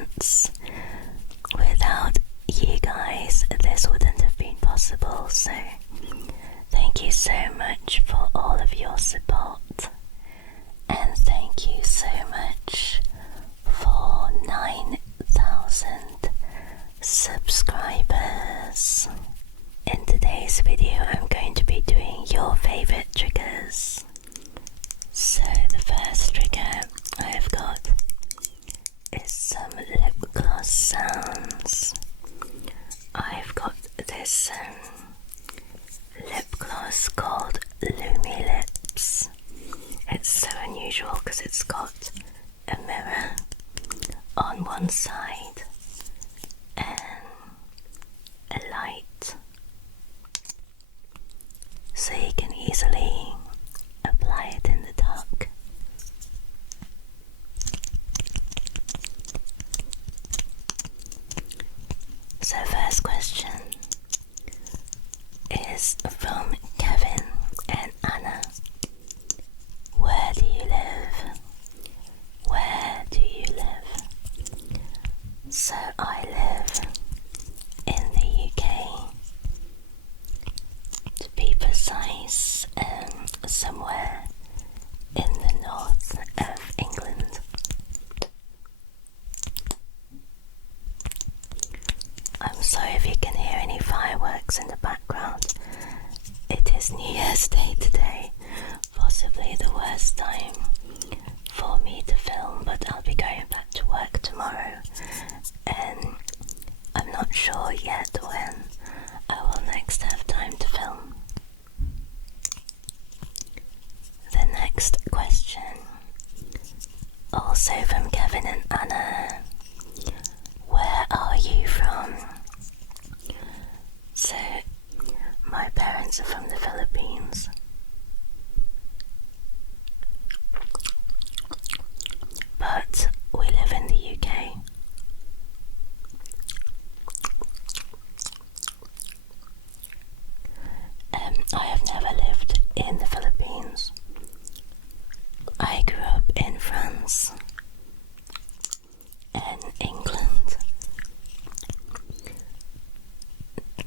audience. Without you guys, this wouldn't have been possible, so thank you so much for all of your support. And thank you so much for 9,000 subscribers. In today's video, I'm going to be doing your favorite triggers. So the first trigger I've got is some lip gloss sounds. I've got this lip gloss called Lumi Lips. It's so unusual because it's got a mirror on one side and a light, so you can easily apply it in the dark. So first question is from Kevin and Anna. Where do you live? Where do you live? So I live in the UK. To be precise, somewhere in the north of England. I'm sorry if you can hear any fireworks in the background. It is New Year's Day today, possibly the worst time for me to film, but I'll be going back to work tomorrow, and I'm not sure yet when I will next have time to film. The next question, also from Kevin and Anna. Where are you from? So, my parents are from the Philippines. But we live in the UK. I have never lived in the Philippines. I grew up in France and England.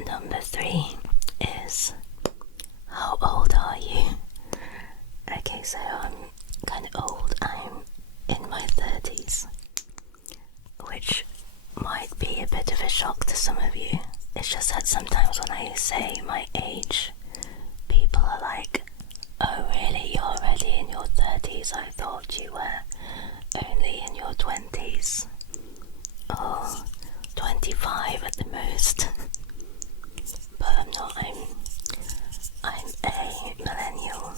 Number 3 is, how old are you? Okay, so I'm kind of old. I'm in my 30s, which might be a bit of a shock to some of you. It's just that sometimes when I say my age, people are like, oh really, you're already in your 30s? I thought you were only in your 20s or 25 at the most. But I'm not. I'm a millennial.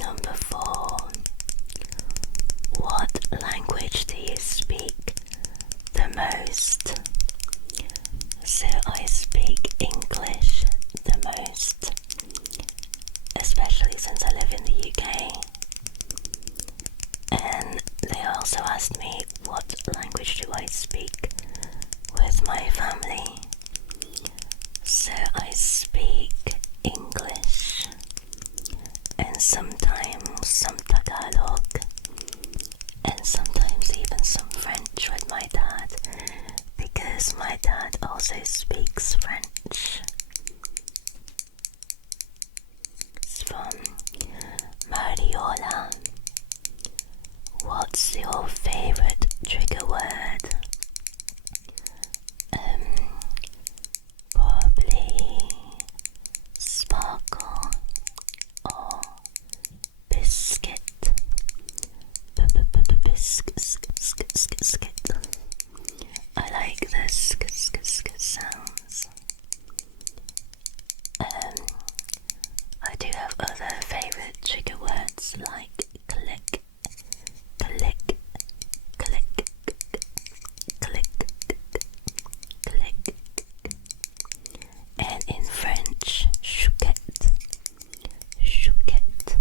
Number 4. What language do you speak the most? So I speak English the most, especially since I live in the UK. And they also asked me what language do I speak with my family. So I speak English and sometimes some Tagalog and sometimes even some French with my dad, because my dad also speaks French. It's from Mariola. What's your favorite trigger word? Probably sparkle or biscuit. Biscuit. I like the sk sounds. I do have other favorite trigger words like click, click, click, click, click, and in French, chouquette, chouquette,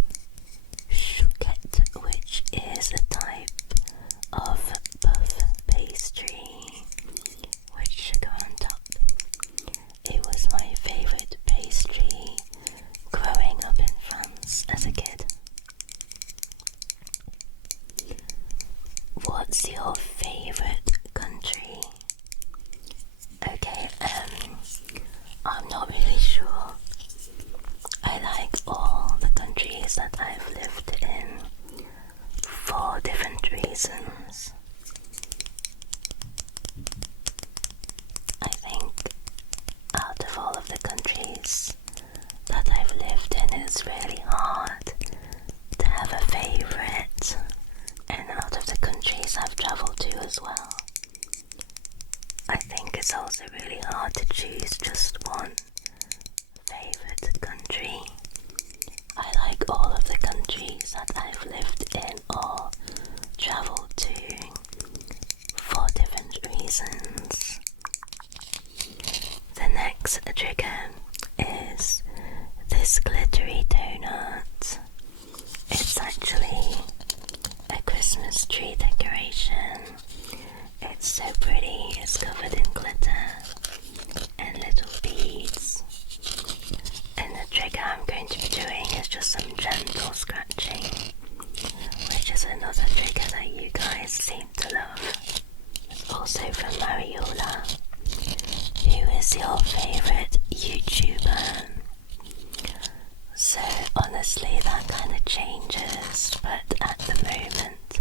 chouquette, which is a type of puff pastry with sugar on top. It was my favorite pastry growing up in France as a kid. also really hard to choose just one favourite country. I like all of the countries that I've lived in or travelled to for different reasons. The next trigger is this glittery donut. It's actually a Christmas tree decoration. It's so pretty, it's covered in glitter and little beads. And the trigger I'm going to be doing is just some gentle scratching, which is another trigger that you guys seem to love. It's also from Mariola. Who is your favourite YouTuber? So honestly that kind of changes, but at the moment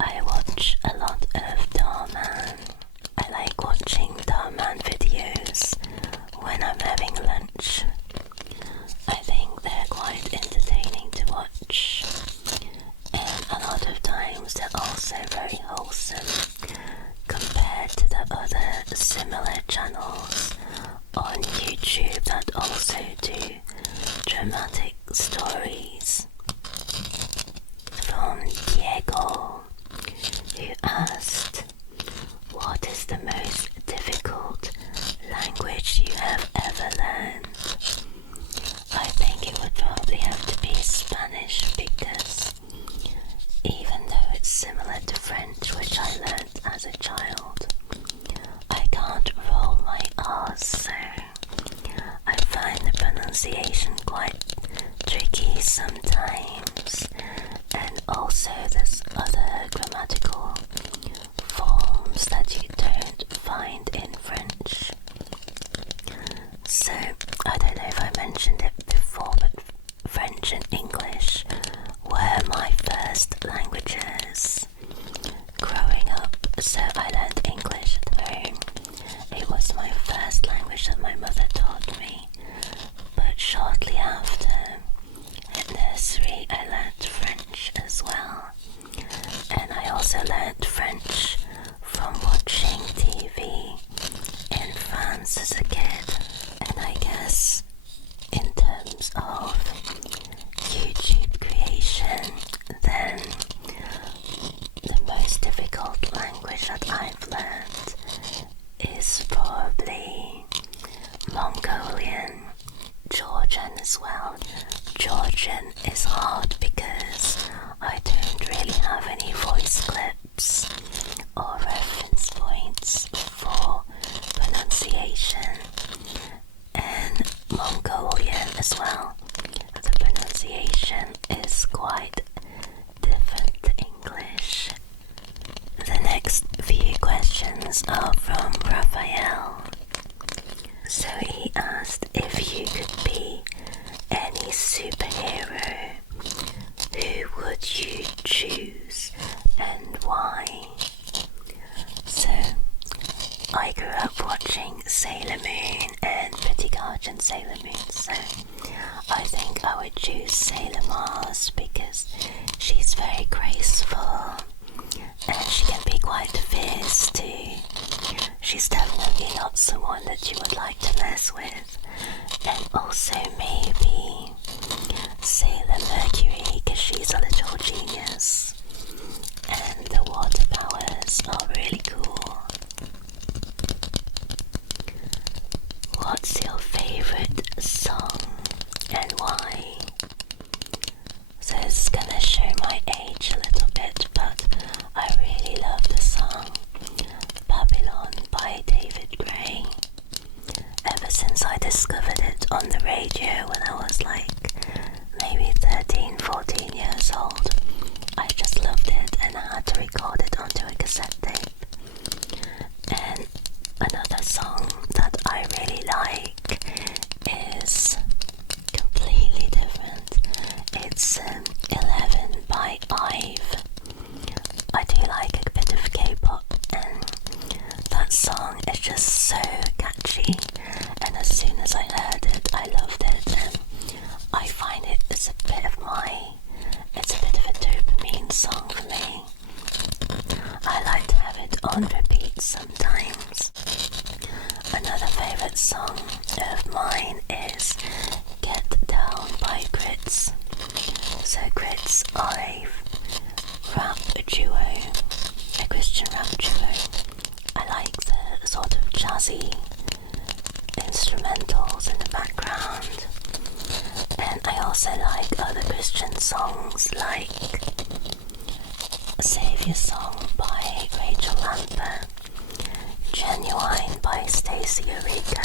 I watch a lot of Darman. I like watching Darman videos when I'm having lunch. I think they're quite entertaining to watch, and a lot of times they're also very wholesome compared to the other similar channels on YouTube that also do dramatic stories. From Diego, who asked, what is the most difficult language you have ever learned? I think it would probably have to be Spanish, because even though it's similar to French, which I learned as a child, I can't roll my R's, so I find the pronunciation quite tricky sometimes, and also there's other grammatical forms that you don't find in French. So, I don't know if I mentioned it before, but French and English were my first languages growing up. So I learned English at home. It was my first language that my mother taught me, but shortly after, at nursery, I learned French as well. And I also learned French from watching TV in France as a kid. And I guess in terms of YouTube creation, then the most difficult language that I've learned is probably Mongolian, Georgian as well. Georgian is hard because I don't really have any voice clips or reference points for pronunciation. And Mongolian as well, the pronunciation is quite different to English. The next few questions are from Raphael. So he asked, if you could be any superhero, who would you choose and why? So I grew up watching Sailor Moon and Pretty Guardian Sailor Moon, so I think I would choose Sailor Mars because she's very graceful and she can be quite fierce too. She's definitely not someone that you would like to mess with. And also maybe Sailor Mercury, because she's a little genius and the water powers are really cool. What's your favourite song and why? So this is gonna show my age a little bit, but I really love the song Babylon by David Gray. Ever since I discovered it on the radio when I was like maybe 13, 14 years old, I just loved it and I had to record it onto a cassette tape. And another song that I really like is completely different. It's 11 by Ive. I do like a bit of K-pop, and that song is just so catchy, and as soon as I heard it I loved it, and I find it's a bit of a dopamine song for me. I like to have it on repeat sometimes. favourite song of mine is Get Down by Grits. So Grits are a rap duo, a Christian rap duo. I like the sort of jazzy instrumentals in the background, and I also like other Christian songs like Saviour Song by Rachel Lambert, Genuine by Stacey Orico,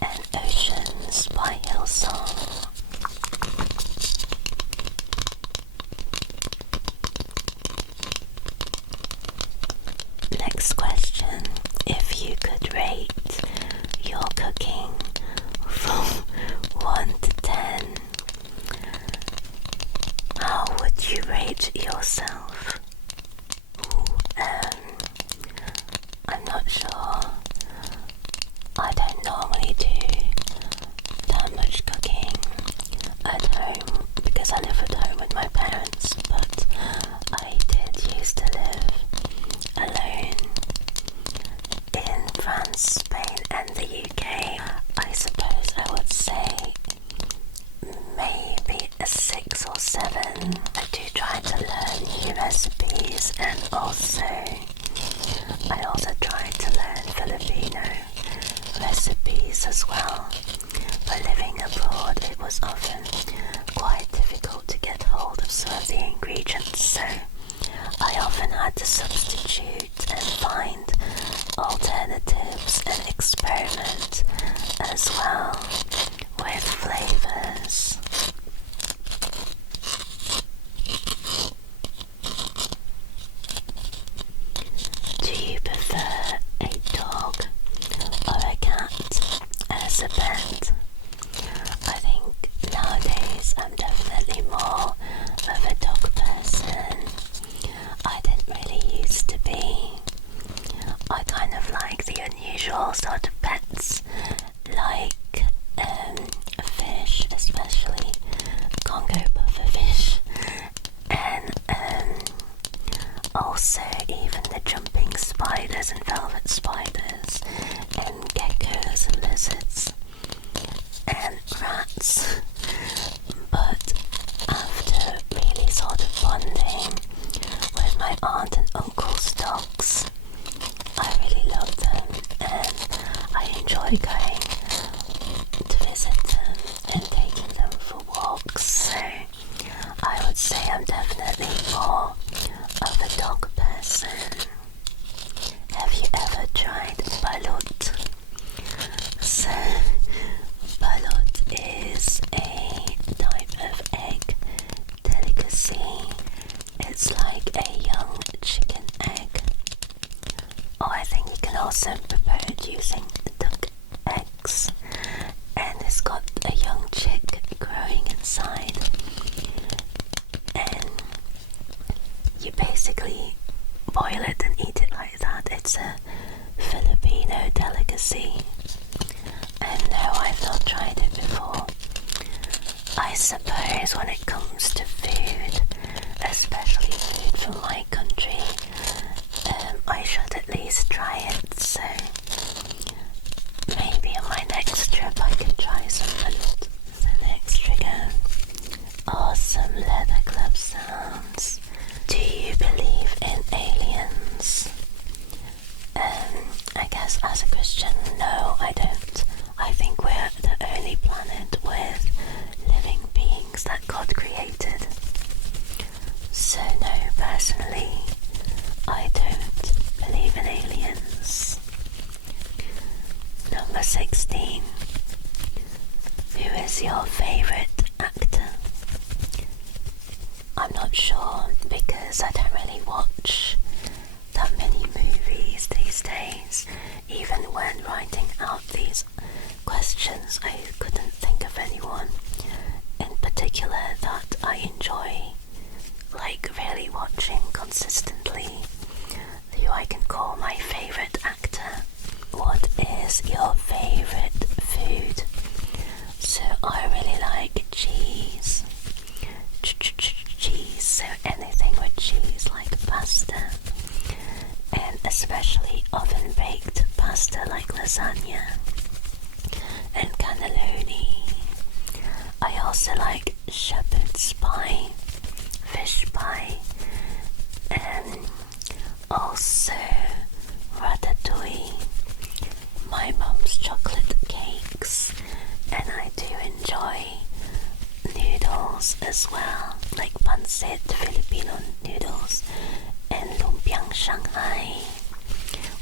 and Oceans by Hillsong. Next question. If you could rate your cooking from 1 to 10, how would you rate yourself? I'm not sure. I don't normally do that much cooking at home because I live at home with my parents, but I did used to live alone in France, Spain and the UK. I suppose I would say maybe a 6 or 7. I do try to learn new recipes, and I also try to learn Filipino recipes as well. But living abroad, it was often quite difficult to get hold of some of the ingredients, so I often had to substitute and find alternatives and experiment as well with flavours. Do you prefer a dog or a cat as a pet? I think nowadays I'm definitely more of a dog person. I didn't really used to be. I kind of like the unusual sort of pets, like fish, especially Congo pufferfish, and also even the jumping spiders and velvet spiders, and geckos and lizards, and rats. But after really sort of bonding with my aunt and uncle's dogs, I really love them, and I enjoy going to visit them and taking them for walks, so I would say I'm definitely more of a dog person. Have you ever tried balut? So, balut is a type of egg delicacy. It's like a young chicken egg. Or I think you can also prepare it using duck eggs. And it's got a young chick growing inside. And you basically boil it and eat it like that. It's a Filipino delicacy. And no, I've not tried it before. I suppose when it comes to food, especially food from my country, I should at least try it, so maybe on my next trip I can try some balut. The next trigger, awesome leather glove sounds. Do you believe in aliens? I guess as a Christian, no, I don't. I think we're the only planet with living beings that God created. So no, personally, I don't believe in aliens. Number 16. Who is your favourite actor? I'm not sure because I don't really watch that many movies these days. Even when writing out these questions, I couldn't think of anyone in particular that I enjoy, like really watching consistently, who I can call my favourite actor. What is your favourite food? So I really like cheese. Cheese, so anything with cheese, like pasta, and especially freshly oven-baked pasta like lasagna and cannelloni. I also like shepherd's pie, fish pie, and also ratatouille, my mum's chocolate cakes, and I do enjoy noodles as well, like pancit Filipino noodles and lumpiang Shanghai,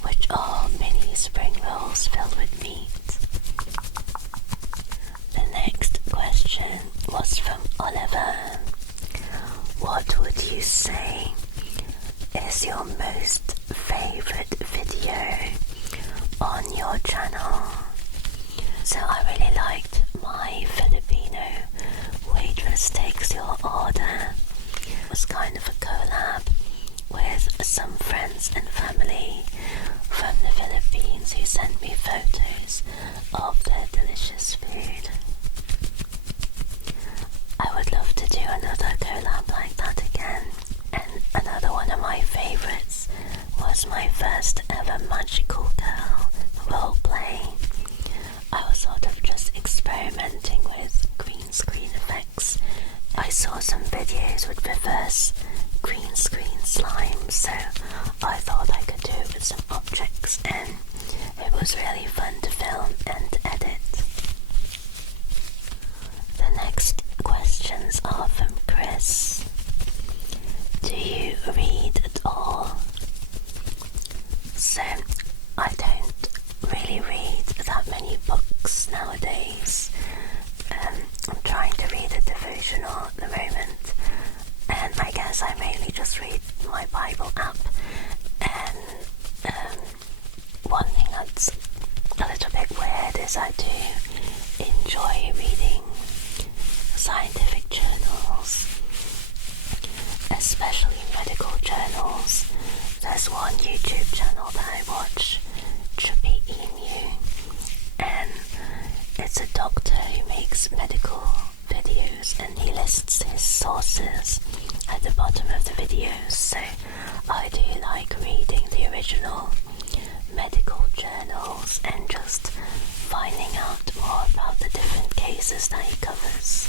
which are mini spring rolls filled with meat. The next question was from Oliver. What would you say is your most favorite video on your channel? So I really liked my Filipino waitress takes your order. It was kind of a collab with some friends and family from the Philippines who sent me photos of their delicious food. I would love to do another collab like that again. And another one of my favourites was my first ever Magical Girl roleplay. I was sort of just experimenting with green screen effects. I saw some videos with reverse green screen slime, so I thought I could do it with some objects, and it was really fun to film and edit. The next questions are from Chris. Do you read at all? So, I don't really read that many books nowadays. I'm trying to read a devotional at the moment, and I guess I mainly just read my Bible app. And one thing that's a little bit weird is I do enjoy reading scientific journals, especially medical journals. There's one YouTube channel that I watch, Chubby Emu, and it's a doctor who makes medical videos, and he lists his sources at the bottom of the videos. So I do like reading the original medical journals and just finding out more about the different cases that he covers.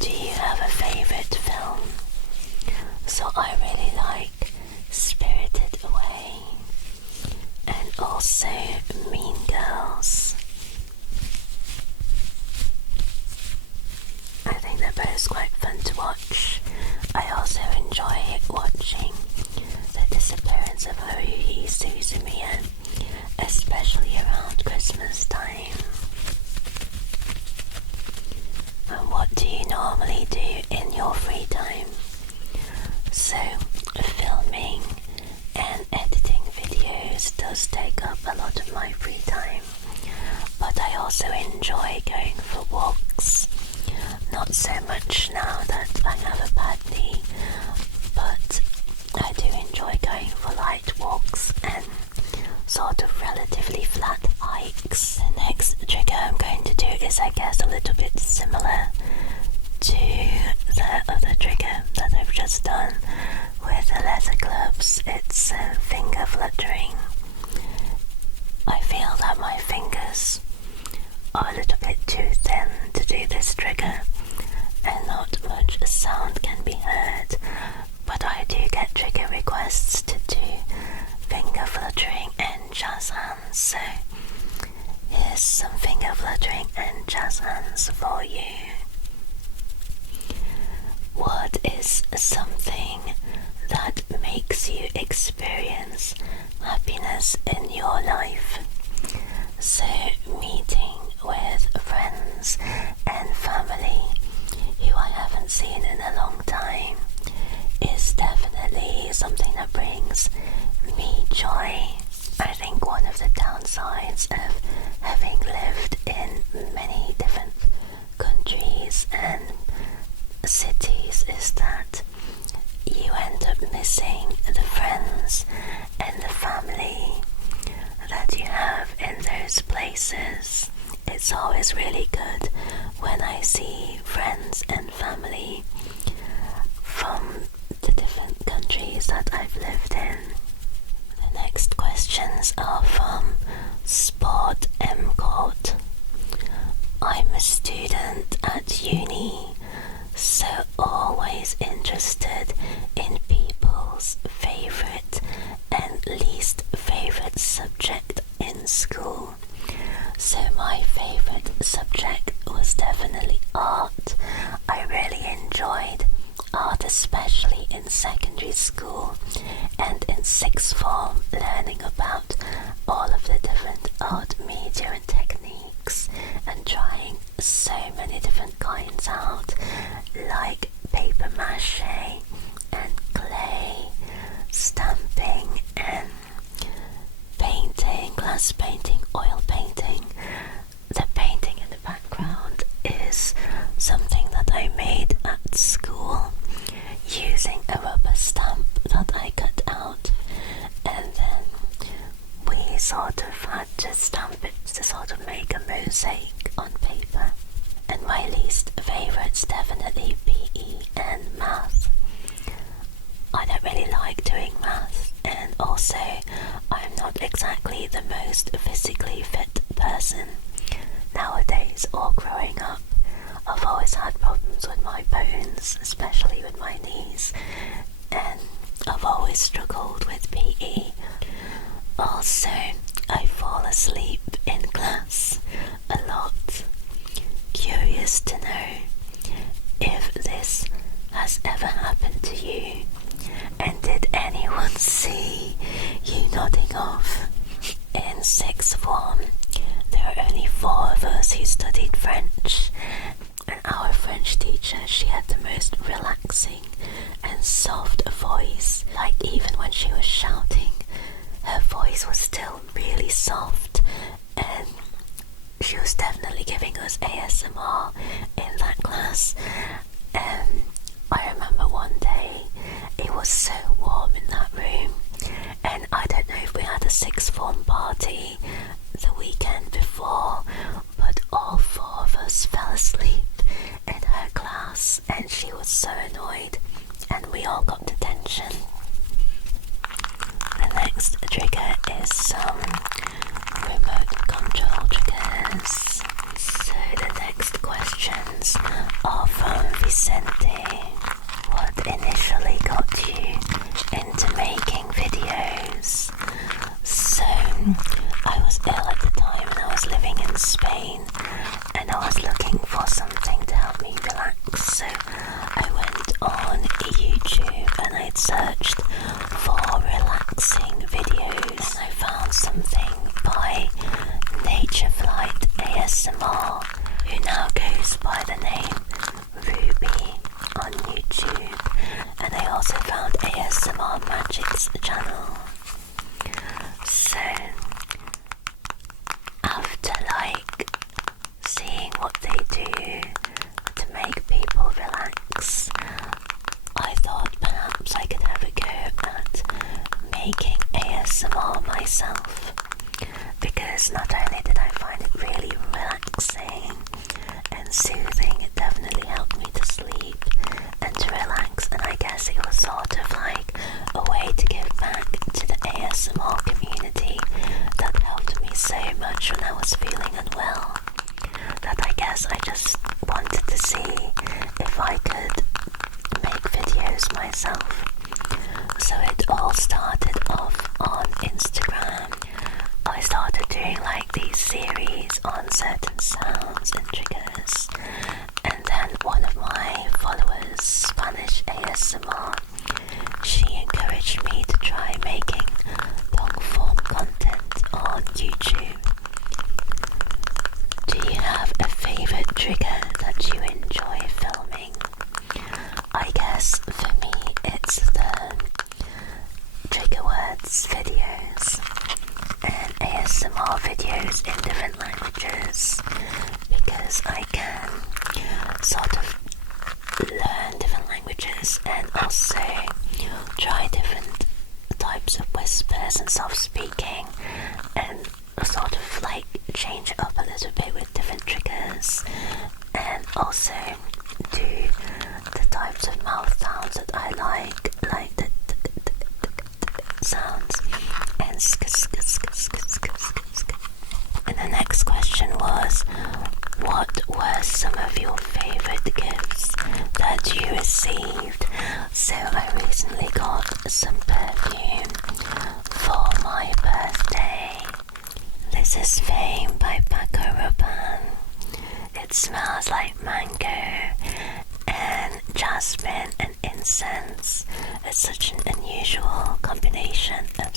Do you have a favourite film? So I really like Spirited Away and also Mean Girls. I think they're both quite fun to watch. I also enjoy watching The Disappearance of Haruhi Suzumiya, especially around Christmas time. And what do you normally do in your free time? So, filming and editing videos does take up a lot of my free time, but I also enjoy going for walks. Not so much now that I have a bad knee, but I do enjoy going for light walks and sort of relatively flat hikes. The next trigger I'm going to do is, I guess, a little bit similar to the other trigger that I've just done with the leather gloves. It's finger fluttering. I feel that my fingers are a little bit too thin to do this trigger, and not much sound can be heard, but I do get trigger requests to do finger fluttering and jazz hands, so here's some finger fluttering and jazz hands for you. What is something that makes you experience happiness in your life? So meeting with friends and family who I haven't seen in a long time is definitely something that brings me joy. I think one of the downsides of having lived in many different countries and cities is that you end up missing the friends and the family that you have in those places. It's always really good when I see friends and family from the questions are from Sport MCOT. I'm a student at uni, so always interested in people's favourite and least favourite subject in school. So my favourite subject was definitely art. I really enjoyed art, especially in secondary school and in sixth form, learning about all of the different art media and techniques and trying so many different kinds out, like paper mache and clay, stamping and painting, glass painting, oil painting. The painting in the background is something that I made at school using a rubber stamp that I cut out, and then we sort of had to stamp it to sort of make a mosaic on paper. And my least favourites definitely PE and math. I don't really like doing math, and also I'm not exactly the most physically fit person. Nowadays, or growing up, I've always had problems with my bones, especially with my knees, and I've always struggled with PE. Also, I fall asleep in class a lot. Curious to know if this has ever happened to you, and did anyone see you nodding off? In sixth form, there were only 4 of us who studied French, and our French teacher, she had the most relaxing and soft voice. Like, even when she was shouting, her voice was still really soft, and she was definitely giving us ASMR in that class. I remember one day it was so warm in that room, and I don't know if we had a sixth form party the weekend before, but all 4 of us fell asleep in her class, and she was so annoyed, and we all got detention. The next trigger is some remote control triggers. So the next questions are from Vicente. What initially got you into making videos? So I was ill at the time and I was living in Spain, and I was looking for something to help me relax. So I went on YouTube and I'd searched for relaxing videos, and I found something by Nature Flight ASMR, who now goes by the name Ruby on YouTube, and I also found ASMR Magic's channel. So after seeing what they do to make people relax, I thought perhaps I could have a go at making ASMR myself, because not only did I find it really relaxing and soothing, it definitely helped me to sleep and to relax, and I guess it was sort of like a way to give back to the ASMR community that helped me so much when I was feeling unwell, that I guess I just wanted to see if I could make videos myself. So it all started off on Instagram. I started doing these series on certain sounds and triggers, and then one of my followers, Spanish ASMR, she encouraged me to try making long form content on YouTube. Do you have a favourite trigger that you enjoy filming? I guess for me it's the trigger words videos and ASMR videos in different languages, because I can sort of learn different languages and also try different types of whispers and soft speaking, and sort of change it up a little bit with different triggers, and also do the types of mouth sounds that I like the sounds and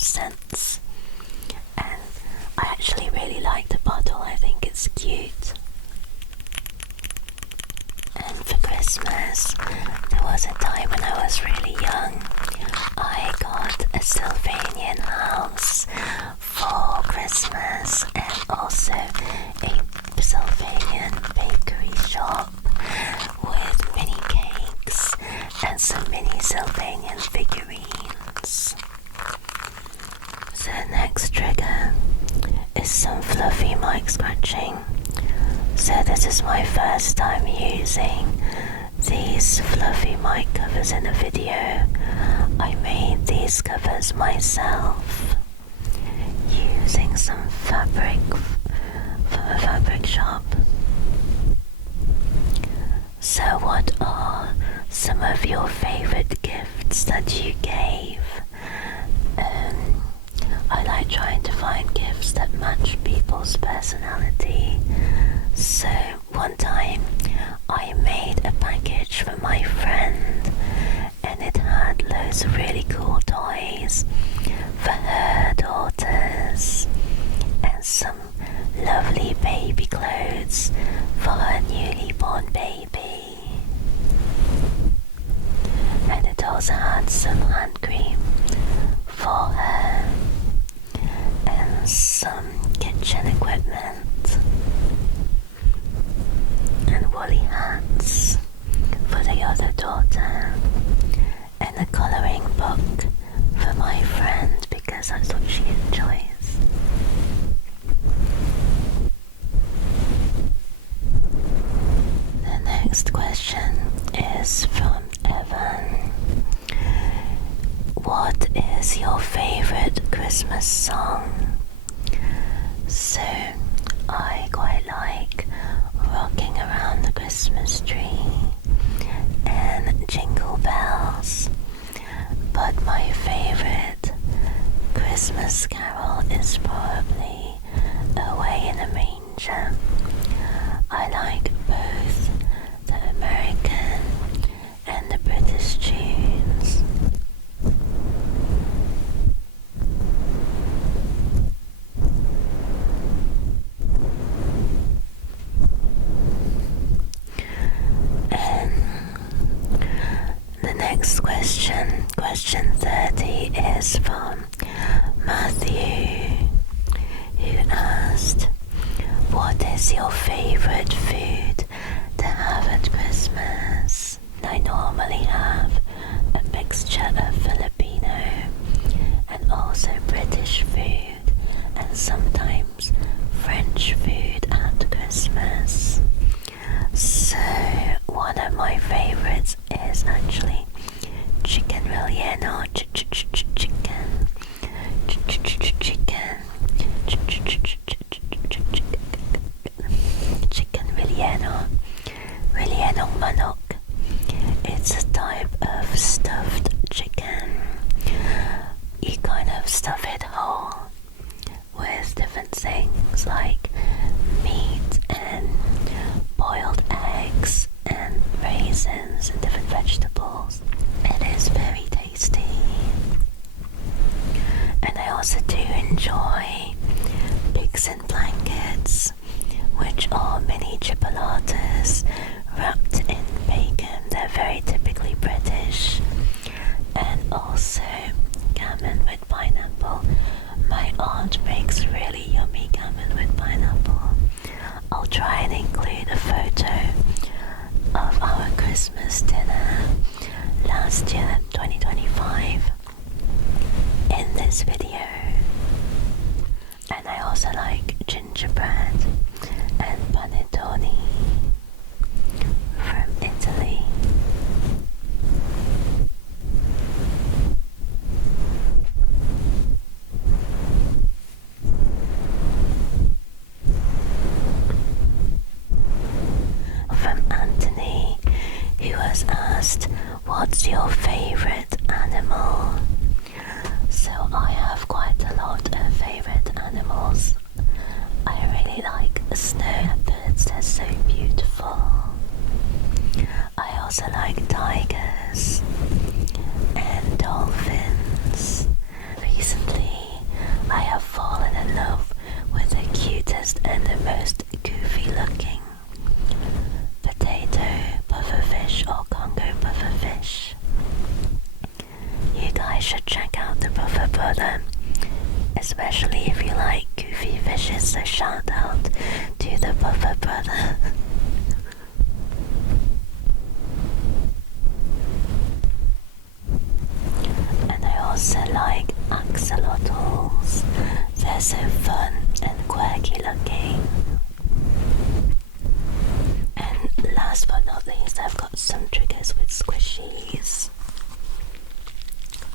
of scents, and I actually really like the bottle. I think it's cute. And for Christmas, there was a time when I was really young, I got a Sylvanian house for Christmas, and also a Sylvanian bakery shop with mini cakes and some mini Sylvanian figurines. So the next trigger is some fluffy mic scratching. So this is my first time using these fluffy mic covers in a video. I made these covers myself using some fabric from a fabric shop. So what are some of your favorite gifts that you gave? I like trying to find gifts that match people's personality. So one time I made a package for my friend, and it had loads of really cool toys for her daughters and some lovely baby clothes for her newly born baby. And it also had some hand cream for her and some kitchen equipment and woolly hats for the other daughter, and a colouring book for my friend because that's what she enjoys. The next question is from Evan. What is your favourite Christmas song? So I quite like Rocking Around the Christmas Tree and Jingle Bells, but my favourite Christmas carol is probably Away in a Manger. I like both the American and the British tunes. Next question, question 30, is from Matthew, who asked, what is your favourite food to have at Christmas? I normally have a mixture of Filipino and also British food and sometimes French food at Christmas. So one of my favourites is actually chicken relleno, chicken, rellenong manok. It's a type of stuffed chicken. You kind of stuff it whole with different things like meat and boiled eggs and raisins and different vegetables. It is very tasty. And I also do enjoy pigs in blankets, which are mini chipolatas wrapped in bacon. They're very typically British. And also gammon with pineapple. My aunt makes really yummy gammon with pineapple. I'll try and include a photo of our Christmas dinner last year, 2025, in this video. And I also like gingerbread and panettone from Italy. From Anthony, who was asked, what's your favourite animal? So I have quite a lot of favourite animals. I really like snow leopards, they're so beautiful. I also like tigers and dolphins. Recently the Buffer Brother, especially if you like goofy fishes, so shout out to the Buffer Brother. And I also like axolotls. They're so fun and quirky looking. And last but not least, I've got some triggers with Squishies.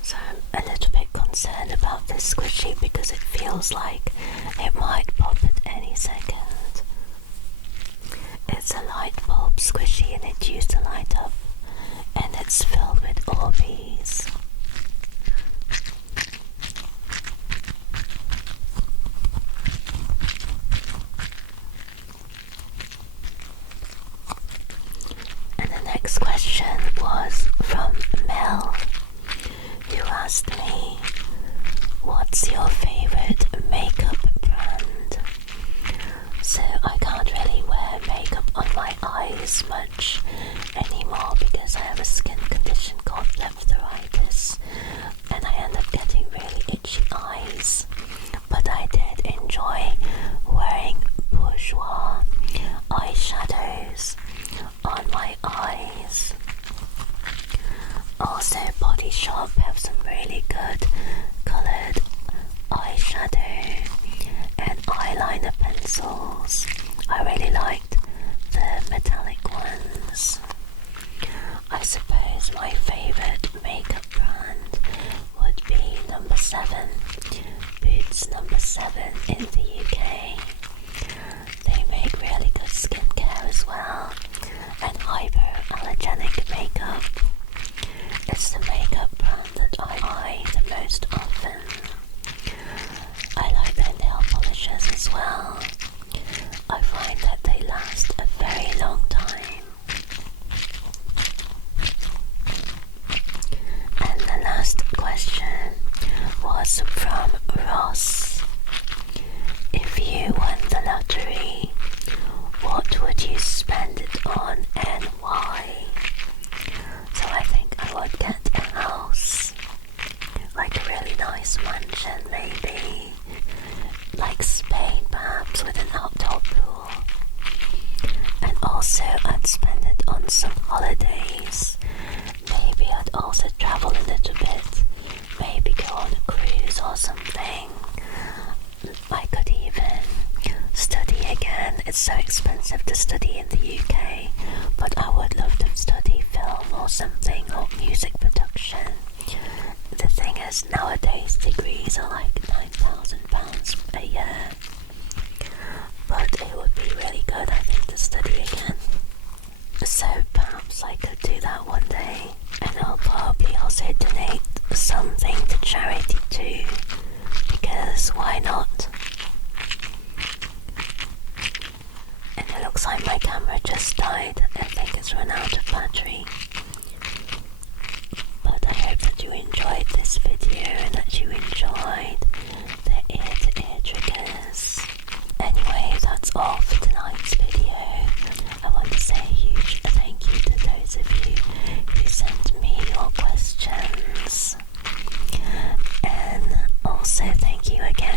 So I'm a little bit concerned about this squishy because it feels like it might pop at any second. It's a light bulb squishy and it used to light up, and it's filled with Orbeez. And the next question was from Mel, who asked me, what's your favourite makeup brand? So I can't really wear makeup on my eyes much anymore because I have a skin condition called blepharitis and I end up getting really itchy eyes. But I did enjoy wearing bourgeois eyeshadows on my eyes. Also, Body Shop have some really good coloured eyeshadow and eyeliner pencils. I really liked the metallic ones. I suppose my favourite makeup brand would be number 7, Boots number 7 in the UK. They make really good skincare as well, and hypoallergenic makeup. It's the makeup brand that I buy the most often. I like their nail polishes as well. I find that they last a very long time. And the last question was from Ross. If you won the lottery, what would you spend it on and why? So I think I would get a house, like a really nice mansion maybe, like Spain perhaps with an outdoor pool. And also I'd spend it on some holidays. Maybe I'd also travel a little bit, maybe go on a cruise or something. I could even study again. It's so expensive to study in the UK, but I would love to study film or something, or music production. The thing is, nowadays degrees are like £9,000 a year, but it would be really good, I think, to study again. So perhaps I could do that one day, and I'll probably also donate something to charity too, because why not? And it looks like my camera just died. I think it's run out of battery. But I hope that you enjoyed this video and that you enjoyed the ear-to-ear triggers. Anyway, that's all for tonight's video. I want to say a huge thank you to those of you who sent me your questions. And also thank you again